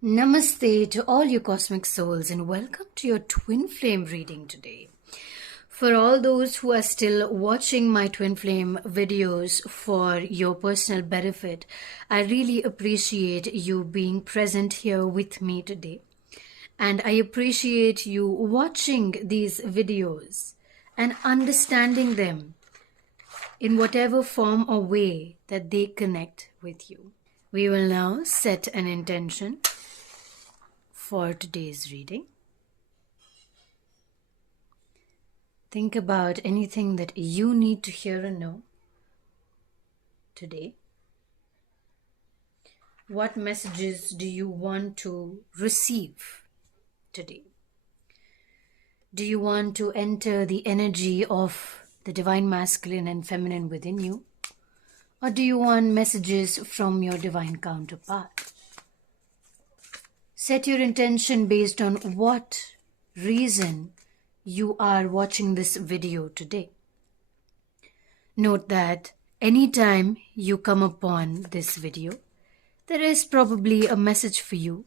Namaste to all you cosmic souls and welcome to your twin flame reading today. For all those who are still watching my twin flame videos for your personal benefit, I really appreciate you being present here with me today. And I appreciate you watching these videos and understanding them in whatever form or way that they connect with you. We will now set an intention for today's reading. Think about anything that you need to hear and know today. What messages do you want to receive today? Do you want to enter the energy of the divine masculine and feminine within you? Or do you want messages from your divine counterpart? Set your intention based on what reason you are watching this video today. Note that anytime you come upon this video, there is probably a message for you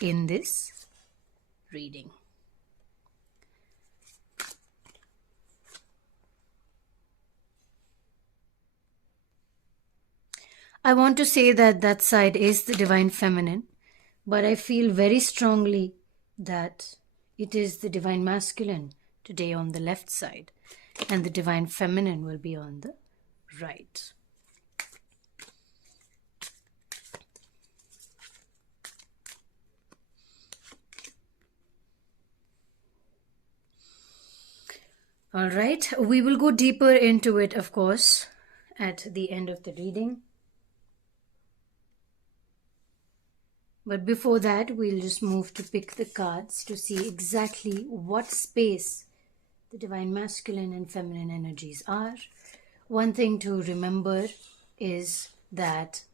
in this reading. I want to say that side is the divine feminine, but I feel very strongly that it is the divine masculine today on the left side, and the divine feminine will be on the right. All right, we will go deeper into it, of course, at the end of the reading. But before that, we'll just move to pick the cards to see exactly what space the divine masculine and feminine energies are. One thing to remember is that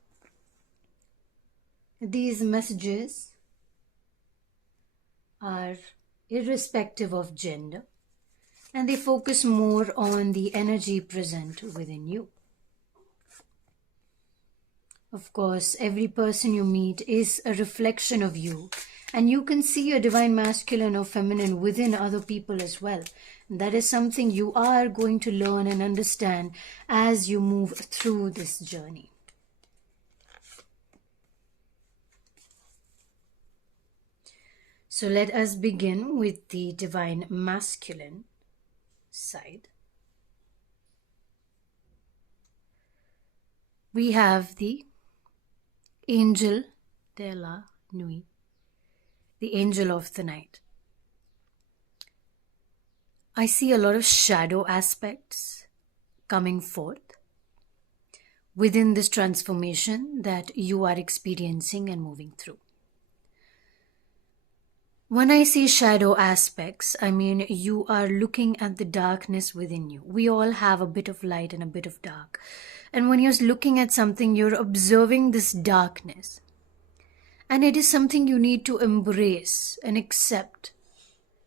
these messages are irrespective of gender, and they focus more on the energy present within you. Of course, every person you meet is a reflection of you, and you can see a divine masculine or feminine within other people as well. And that is something you are going to learn and understand as you move through this journey. So let us begin with the divine masculine side. We have the Angel de la Nuit, the angel of the night. I see a lot of shadow aspects coming forth within this transformation that you are experiencing and moving through. When I say shadow aspects, I mean you are looking at the darkness within you. We all have a bit of light and a bit of dark. And when you're looking at something, you're observing this darkness. And it is something you need to embrace and accept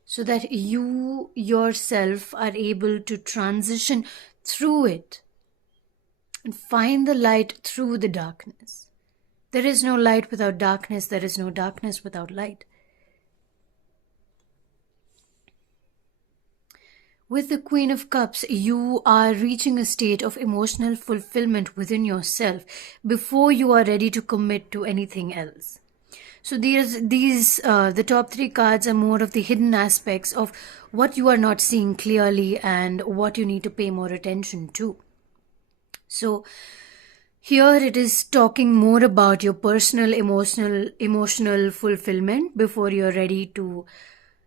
so that you yourself are able to transition through it and find the light through the darkness. There is no light without darkness. There is no darkness without light. With the Queen of Cups, you are reaching a state of emotional fulfillment within yourself before you are ready to commit to anything else. So the top three cards are more of the hidden aspects of what you are not seeing clearly and what you need to pay more attention to. So here it is talking more about your personal emotional fulfillment before you're ready to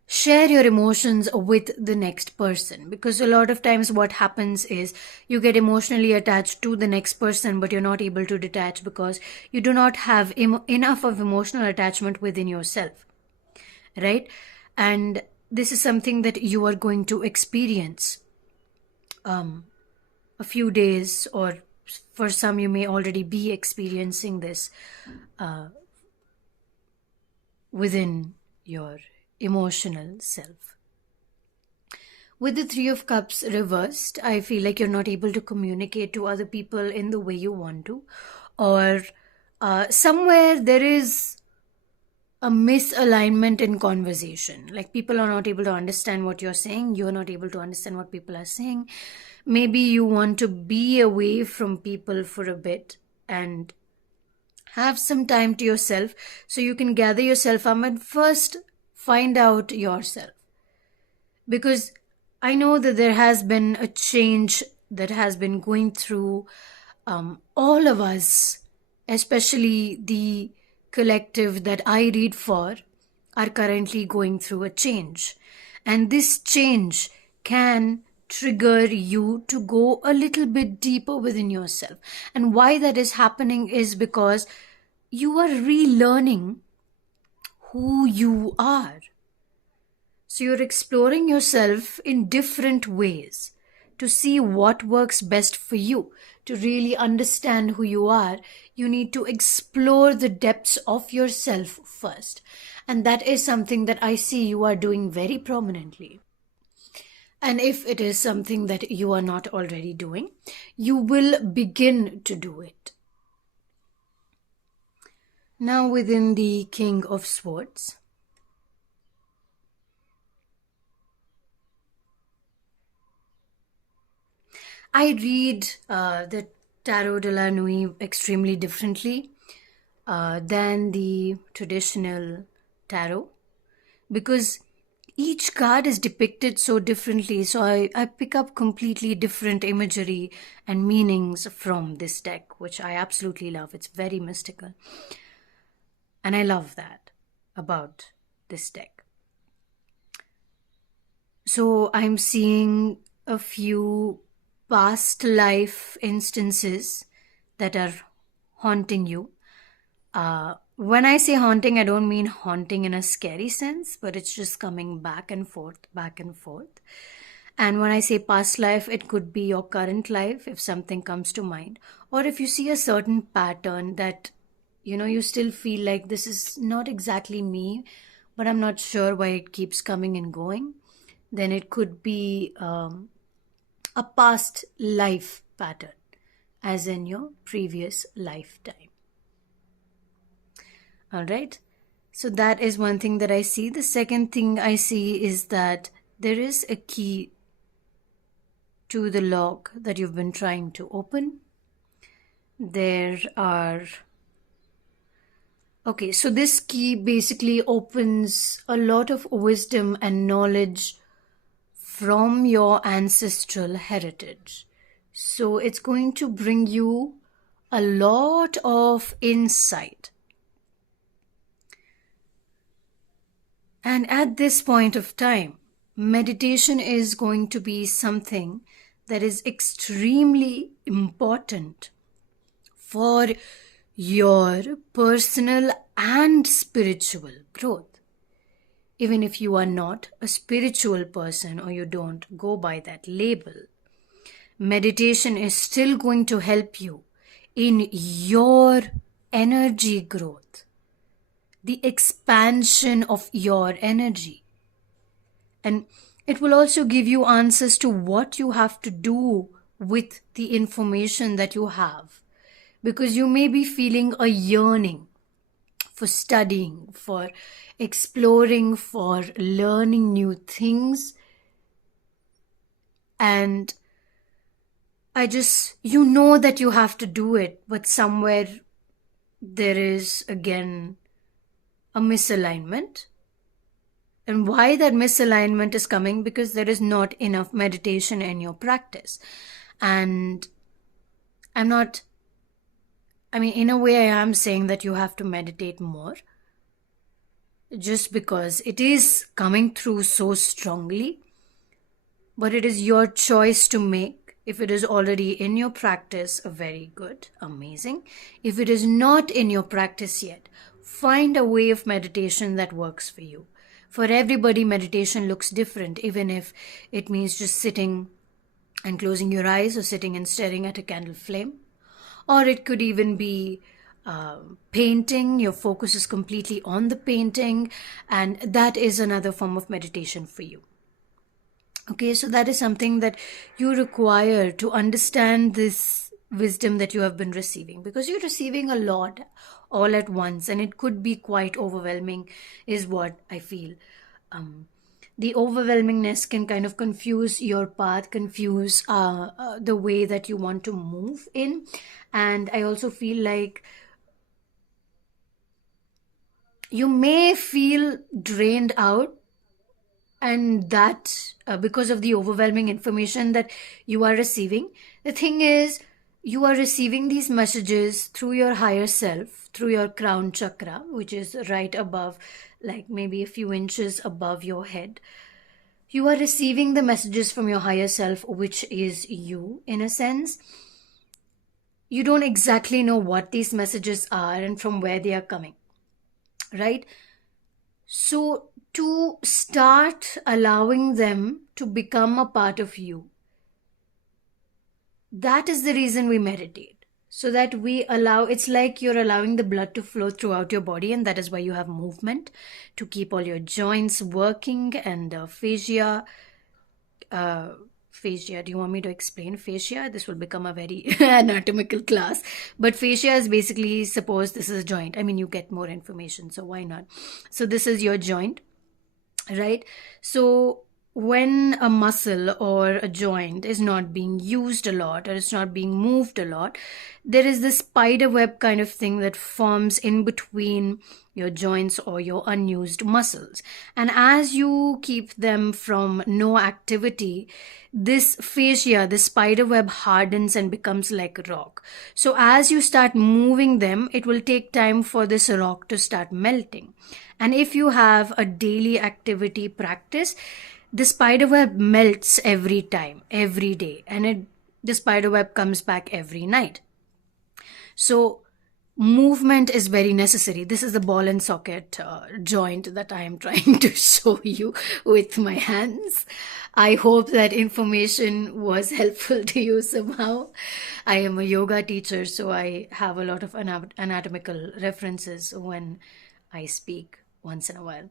share your emotions with the next person, because a lot of times what happens is you get emotionally attached to the next person, but you're not able to detach because you do not have enough of emotional attachment within yourself, right? And this is something that you are going to experience a few days, or for some you may already be experiencing this within your emotional self. With the Three of Cups reversed, I feel like you're not able to communicate to other people in the way you want to, or somewhere there is a misalignment in conversation. Like people are not able to understand what you're saying, you're not able to understand what people are saying. Maybe you want to be away from people for a bit and have some time to yourself so you can gather yourself up and first find out yourself. Because I know that there has been a change that has been going through all of us, especially the collective that I read for, are currently going through a change. And this change can trigger you to go a little bit deeper within yourself. And why that is happening is because you are relearning who you are. So you're exploring yourself in different ways to see what works best for you. To really understand who you are, you need to explore the depths of yourself first. And that is something that I see you are doing very prominently. And if it is something that you are not already doing, you will begin to do it. Now, within the King of Swords, I read the Tarot de la Nuit extremely differently than the traditional tarot, because each card is depicted so differently. So I pick up completely different imagery and meanings from this deck, which I absolutely love. It's very mystical. And I love that about this deck. So I'm seeing a few past life instances that are haunting you. When I say haunting, I don't mean haunting in a scary sense, but it's just coming back and forth, back and forth. And when I say past life, it could be your current life if something comes to mind, or if you see a certain pattern that you still feel like this is not exactly me, but I'm not sure why it keeps coming and going, then it could be a past life pattern, as in your previous lifetime. All right. So that is one thing that I see. The second thing I see is that there is a key to the lock that you've been trying to open. There are... Okay, so this key basically opens a lot of wisdom and knowledge from your ancestral heritage. So it's going to bring you a lot of insight. And at this point of time, meditation is going to be something that is extremely important for your personal and spiritual growth. Even if you are not a spiritual person or you don't go by that label, meditation is still going to help you in your energy growth, the expansion of your energy. And it will also give you answers to what you have to do with the information that you have. Because you may be feeling a yearning for studying, for exploring, for learning new things. And you know that you have to do it, but somewhere there is again a misalignment. And why that misalignment is coming? Because there is not enough meditation in your practice. And in a way, I am saying that you have to meditate more, just because it is coming through so strongly. But it is your choice to make. If it is already in your practice, very good, amazing. If it is not in your practice yet, find a way of meditation that works for you. For everybody, meditation looks different, even if it means just sitting and closing your eyes, or sitting and staring at a candle flame. Or it could even be painting. Your focus is completely on the painting, and that is another form of meditation for you. Okay, so that is something that you require to understand this wisdom that you have been receiving, because you're receiving a lot all at once, and it could be quite overwhelming, is what I feel. Um, the overwhelmingness can kind of confuse your path, confuse the way that you want to move in. And I also feel like you may feel drained out, and that because of the overwhelming information that you are receiving. The thing is, you are receiving these messages through your higher self, through your crown chakra, which is right above, like maybe a few inches above your head. You are receiving the messages from your higher self, which is you, in a sense. You don't exactly know what these messages are and from where they are coming, right? So, to start allowing them to become a part of you, that is the reason we meditate. So that we allow, it's like you're allowing the blood to flow throughout your body, and that is why you have movement to keep all your joints working and fascia. Fascia, do you want me to explain fascia? This will become a very anatomical class. But fascia is basically, suppose this is a joint. I mean, you get more information, so why not? So this is your joint, right? So when a muscle or a joint is not being used a lot, or it's not being moved a lot, there is this spider web kind of thing that forms in between your joints or your unused muscles. And as you keep them from no activity, this fascia, the spider web, hardens and becomes like rock. So as you start moving them, it will take time for this rock to start melting. And if you have a daily activity practice, the spider web melts every time, every day, and the spider web comes back every night. So movement is very necessary. This is the ball and socket joint that I am trying to show you with my hands. I hope that information was helpful to you somehow. I am a yoga teacher, so I have a lot of anatomical references when I speak once in a while.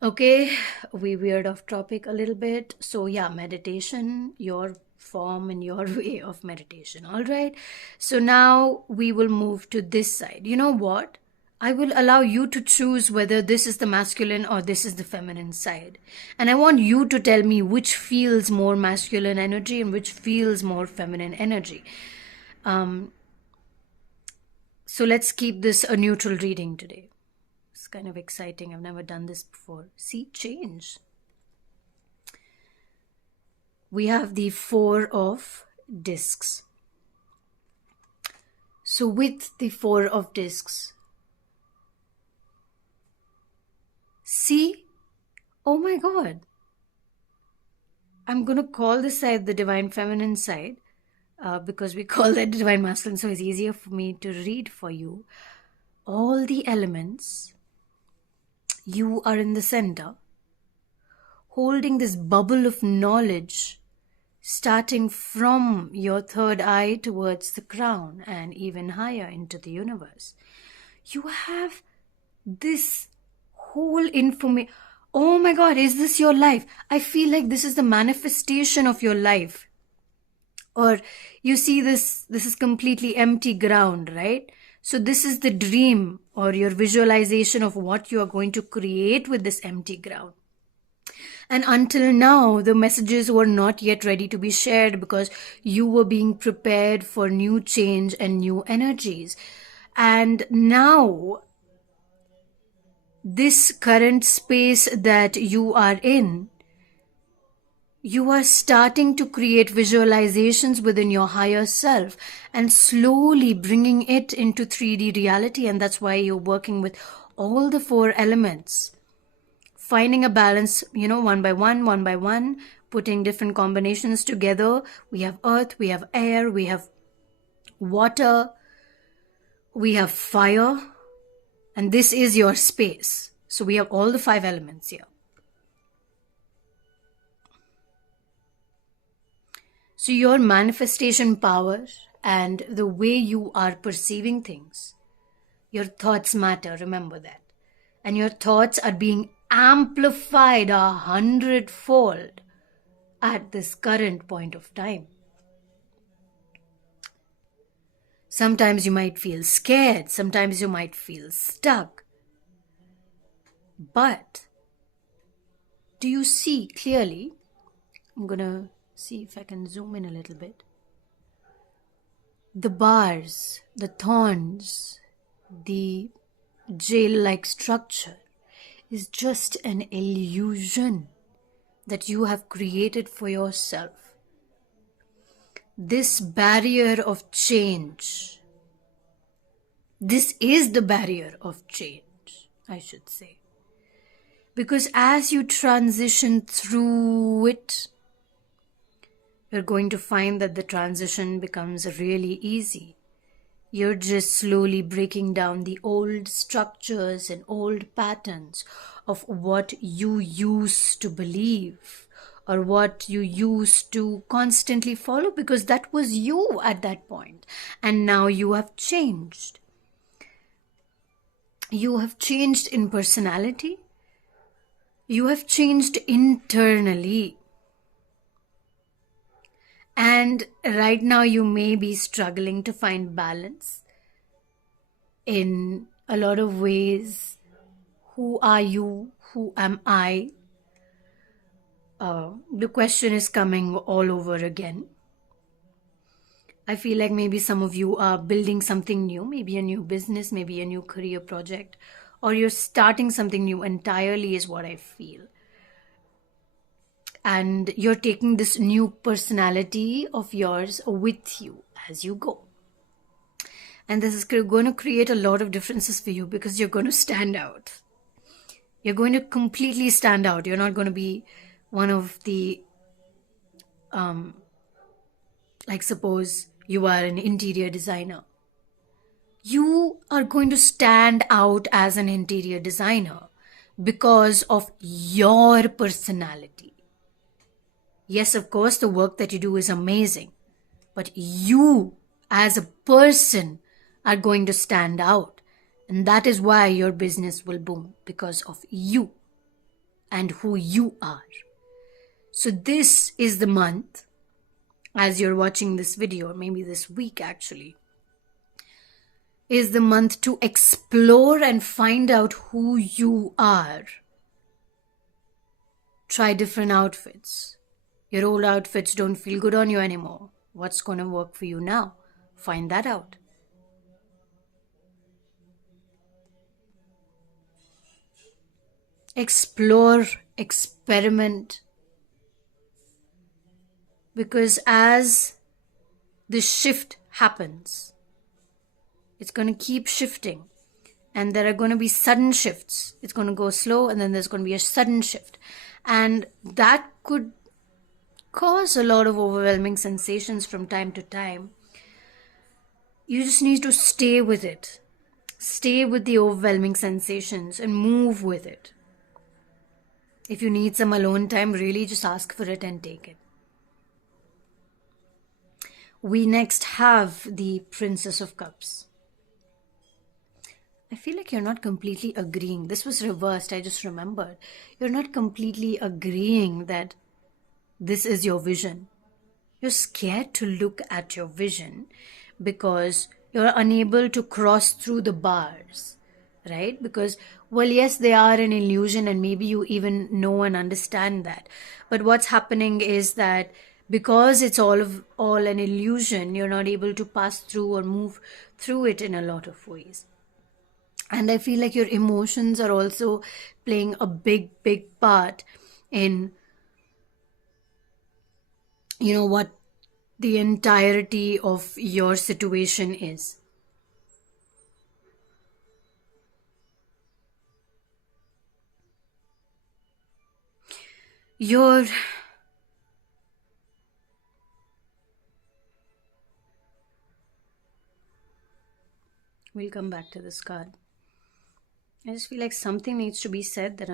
Okay, we veered off topic a little bit. So yeah, meditation, your form and your way of meditation. All right. So now we will move to this side. You know what? I will allow you to choose whether this is the masculine or this is the feminine side. And I want you to tell me which feels more masculine energy and which feels more feminine energy. So let's keep this a neutral reading today. It's kind of exciting. I've never done this before. See, change. We have the Four of Discs. So with the Four of Discs, see, oh my God, I'm going to call this side the divine feminine side because we call that divine masculine, so it's easier for me to read for you. All the elements, you are in the center, holding this bubble of knowledge, starting from your third eye towards the crown and even higher into the universe. You have this whole information. Oh my God, is this your life? I feel like this is the manifestation of your life. Or you see this is completely empty ground, right? So this is the dream or your visualization of what you are going to create with this empty ground. And until now, the messages were not yet ready to be shared because you were being prepared for new change and new energies. And now, this current space that you are in, you are starting to create visualizations within your higher self and slowly bringing it into 3D reality. And that's why you're working with all the four elements, finding a balance, one by one, putting different combinations together. We have earth, we have air, we have water, we have fire, and this is your space. So we have all the 5 elements here. So your manifestation power and the way you are perceiving things, your thoughts matter, remember that. And your thoughts are being amplified 100-fold at this current point of time. Sometimes you might feel scared. Sometimes you might feel stuck. But do you see clearly? I'm going to see if I can zoom in a little bit. The bars, the thorns, the jail-like structure is just an illusion that you have created for yourself. This barrier of change, this is the barrier of change, I should say. Because as you transition through it, you're going to find that the transition becomes really easy. You're just slowly breaking down the old structures and old patterns of what you used to believe or what you used to constantly follow, because that was you at that point. And now you have changed. You have changed in personality. You have changed internally. And right now you may be struggling to find balance in a lot of ways. Who are you? Who am I? The question is coming all over again. I feel like maybe some of you are building something new, maybe a new business, maybe a new career project, or you're starting something new entirely is what I feel. And you're taking this new personality of yours with you as you go. And this is going to create a lot of differences for you because you're going to stand out. You're going to completely stand out. You're not going to be one of the, like suppose you are an interior designer. You are going to stand out as an interior designer because of your personality. Yes, of course, the work that you do is amazing, but you as a person are going to stand out. And that is why your business will boom, because of you and who you are. So this is the month, as you're watching this video, or maybe this week actually, is the month to explore and find out who you are. Try different outfits. Your old outfits don't feel good on you anymore. What's going to work for you now? Find that out. Explore, experiment. Because as the shift happens, it's going to keep shifting. And there are going to be sudden shifts. It's going to go slow and then there's going to be a sudden shift. And that could cause a lot of overwhelming sensations from time to time. You just need to stay with it. Stay with the overwhelming sensations and move with it. If you need some alone time, really just ask for it and take it. We next have the Princess of Cups. I feel like you're not completely agreeing. This was reversed, I just remembered. You're not completely agreeing that this is your vision. You're scared to look at your vision because you're unable to cross through the bars, right? Because, well, yes, they are an illusion and maybe you even know and understand that. But what's happening is that because it's all an illusion, you're not able to pass through or move through it in a lot of ways. And I feel like your emotions are also playing a big, big part in, you know, what the entirety of your situation is. We'll come back to this card. I just feel like something needs to be said that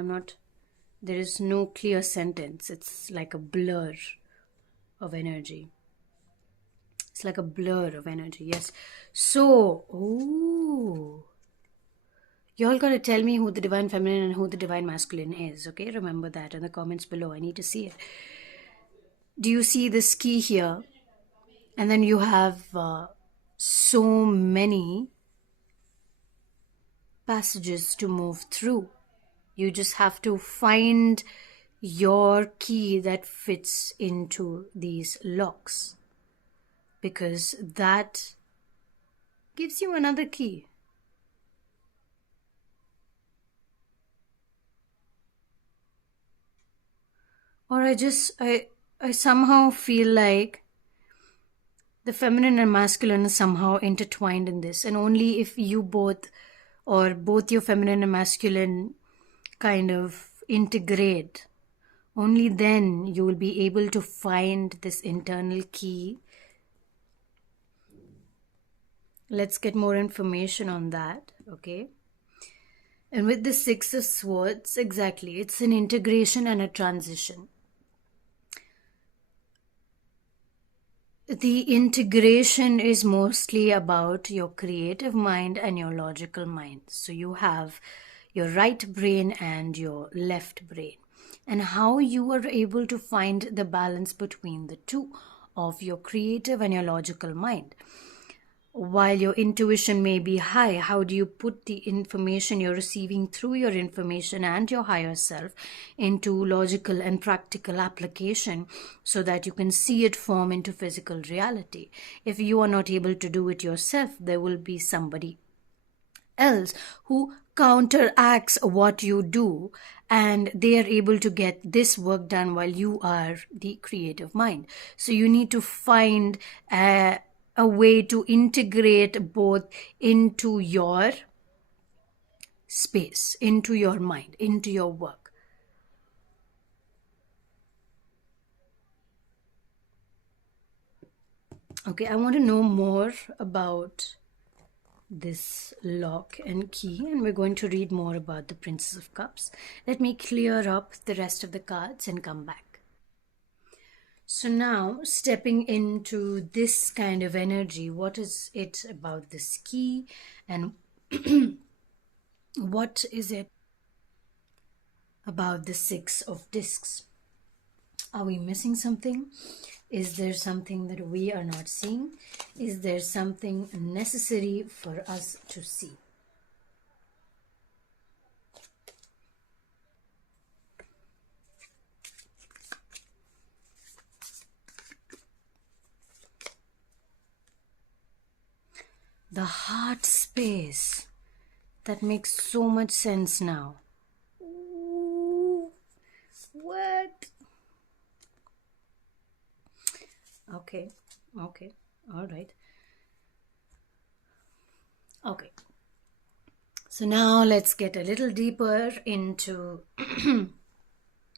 there is no clear sentence. It's like a blur of energy. It's like a blur of energy, yes. So, y'all gotta tell me who the Divine Feminine and who the Divine Masculine is, okay? Remember that in the comments below. I need to see it. Do you see this key here? And then you have so many passages to move through. You just have to find your key that fits into these locks, because that gives you another key. Or I somehow feel like the feminine and masculine is somehow intertwined in this, and only if you both, or both your feminine and masculine, kind of integrate, only then you will be able to find this internal key. Let's get more information on that, okay? And with the Six of Swords, exactly, it's an integration and a transition. The integration is mostly about your creative mind and your logical mind. So you have your right brain and your left brain, and how you are able to find the balance between the two of your creative and your logical mind. While your intuition may be high, how do you put the information you're receiving through your information and your higher self into logical and practical application so that you can see it form into physical reality? If you are not able to do it yourself, there will be somebody else who counteracts what you do, and they are able to get this work done while you are the creative mind. So you need to find a way to integrate both into your space, into your mind, into your work. Okay, I want to know more about this lock and key, and we're going to read more about the Princess of Cups. Let me clear up the rest of the cards and come back. So now, stepping into this kind of energy, what is it about this key, and what is it about the Six of Discs? Are we missing something? Is there something that we are not seeing? Is there something necessary for us to see? The heart space. That makes so much sense now. Ooh, what? Okay, all right. Okay. So now let's get a little deeper into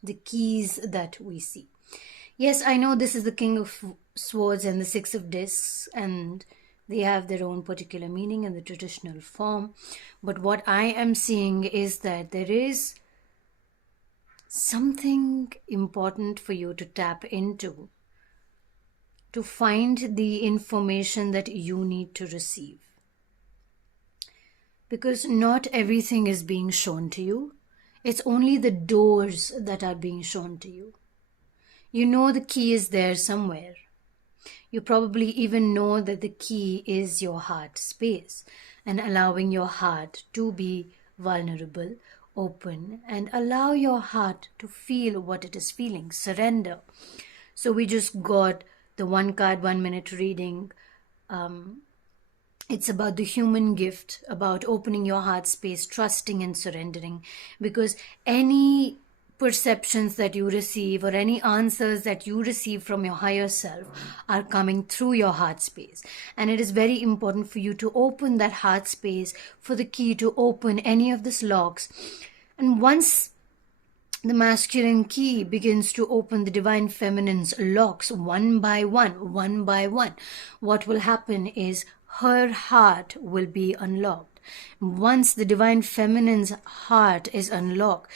the keys that we see. Yes, I know this is the King of Swords and the Six of Discs, and they have their own particular meaning in the traditional form. But what I am seeing is that there is something important for you to tap into to find the information that you need to receive. Because not everything is being shown to you. It's only the doors that are being shown to you. You know the key is there somewhere. You probably even know that the key is your heart space, and allowing your heart to be vulnerable, open, and allow your heart to feel what it is feeling. Surrender. So we just got the 1 card, 1 minute reading. It's about the human gift, about opening your heart space, trusting and surrendering, because any perceptions that you receive or any answers that you receive from your higher self are coming through your heart space. And it is very important for you to open that heart space for the key to open any of these locks. And once the masculine key begins to open the divine feminine's locks one by one, what will happen is her heart will be unlocked. Once the divine feminine's heart is unlocked,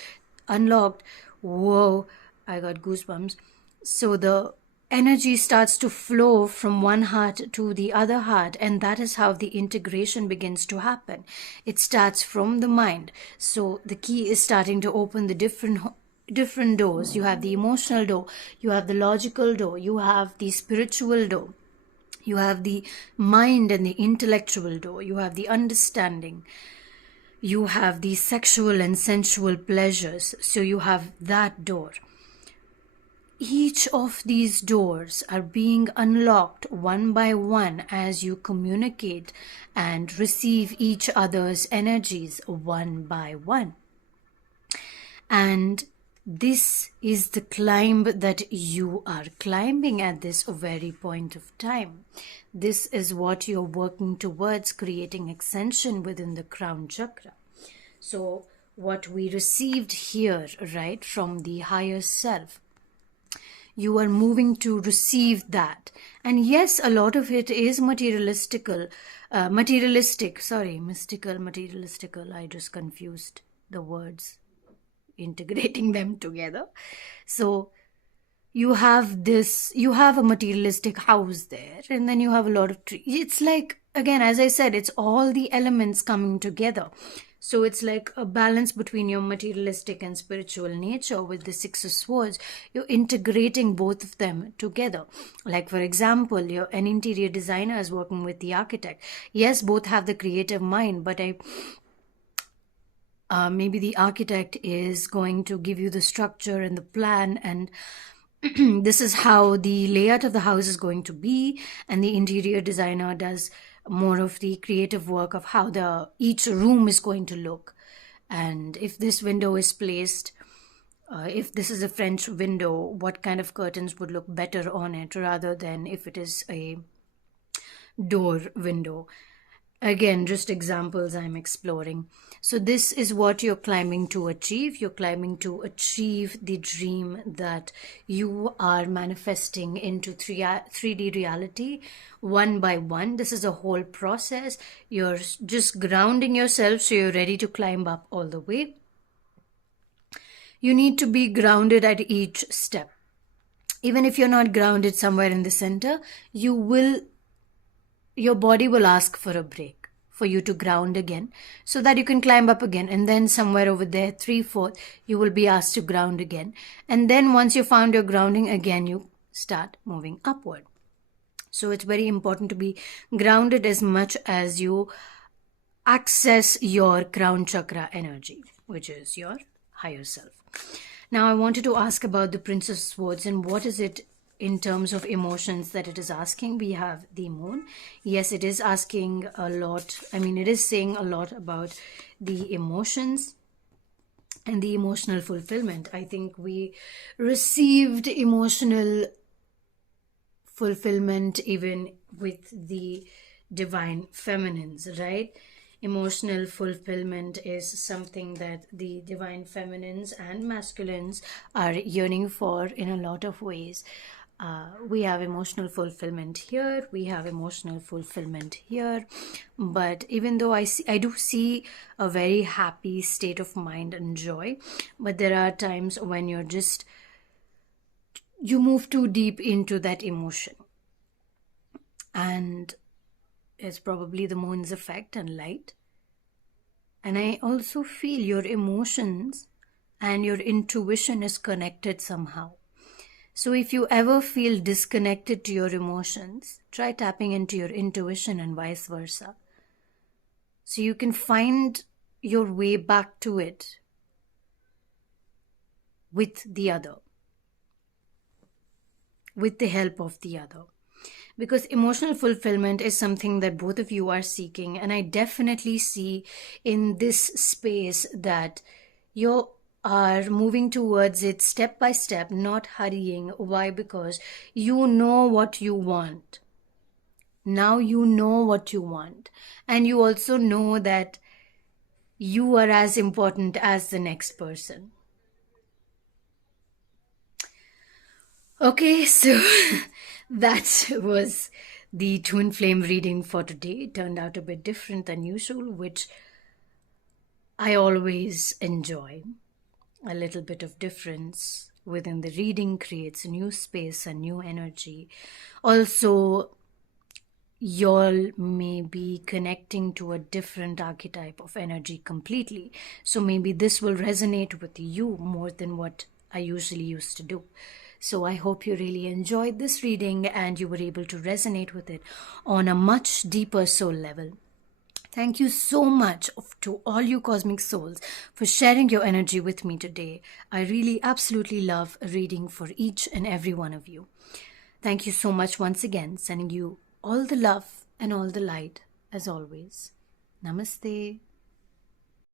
whoa, I got goosebumps. So the energy starts to flow from one heart to the other heart, and that is how the integration begins to happen. It starts from the mind. So the key is starting to open the different doors. You have the emotional door, you have the logical door, you have the spiritual door, You have the mind and the intellectual door. You have the understanding. You have the sexual and sensual pleasures. So you have that door. Each of these doors are being unlocked one by one as you communicate and receive each other's energies one by one. And this is the climb that you are climbing at this very point of time. This is what you're working towards, creating ascension within the crown chakra. So what we received here, right, from the higher self, you are moving to receive that. And yes, a lot of it is mystical, materialistical. I just confused the words, integrating them together. So you have a materialistic house there, and then you have a lot of trees. It's like, again, as I said, it's all the elements coming together. So it's like a balance between your materialistic and spiritual nature. With the Six of Swords, you're integrating both of them together. Like, for example, you're an interior designer is working with the architect. Yes, both have the creative mind, but maybe the architect is going to give you the structure and the plan, and this is how the layout of the house is going to be, and the interior designer does more of the creative work of how each room is going to look. And if this window is placed, if this is a French window, what kind of curtains would look better on it rather than if it is a door window. Again, just examples I'm exploring. So this is what you're climbing to achieve. You're climbing to achieve the dream that you are manifesting into 3D reality one by one. This is a whole process. You're just grounding yourself so you're ready to climb up all the way. You need to be grounded at each step. Even if you're not grounded somewhere in the center, your body will ask for a break, for you to ground again, so that you can climb up again. And then somewhere over there, 3/4, you will be asked to ground again. And then once you found your grounding again, you start moving upward. So it's very important to be grounded as much as you access your crown chakra energy, which is your higher self. Now I wanted to ask about the Prince of Swords and what is it in terms of emotions that it is asking. We have the moon. Yes, it is asking a lot. It is saying a lot about the emotions and the emotional fulfillment. I think we received emotional fulfillment even with the divine feminines, right? Emotional fulfillment is something that the divine feminines and masculines are yearning for in a lot of ways. We have emotional fulfillment here, we have emotional fulfillment here, but even though I do see a very happy state of mind and joy, but there are times when you move too deep into that emotion, and it's probably the moon's effect and light. And I also feel your emotions and your intuition is connected somehow. So if you ever feel disconnected to your emotions, try tapping into your intuition and vice versa. So you can find your way back to it with the other, with the help of the other. Because emotional fulfillment is something that both of you are seeking. And I definitely see in this space that you are moving towards it step by step, not hurrying. Why? Because you know what you want. Now you know what you want. And you also know that you are as important as the next person. Okay, so that was the twin flame reading for today. It turned out a bit different than usual, which I always enjoy. A little bit of difference within the reading creates a new space and new energy. Also, y'all may be connecting to a different archetype of energy completely. So maybe this will resonate with you more than what I usually used to do. So I hope you really enjoyed this reading and you were able to resonate with it on a much deeper soul level. Thank you so much to all you cosmic souls for sharing your energy with me today. I really absolutely love reading for each and every one of you. Thank you so much once again, sending you all the love and all the light as always. Namaste.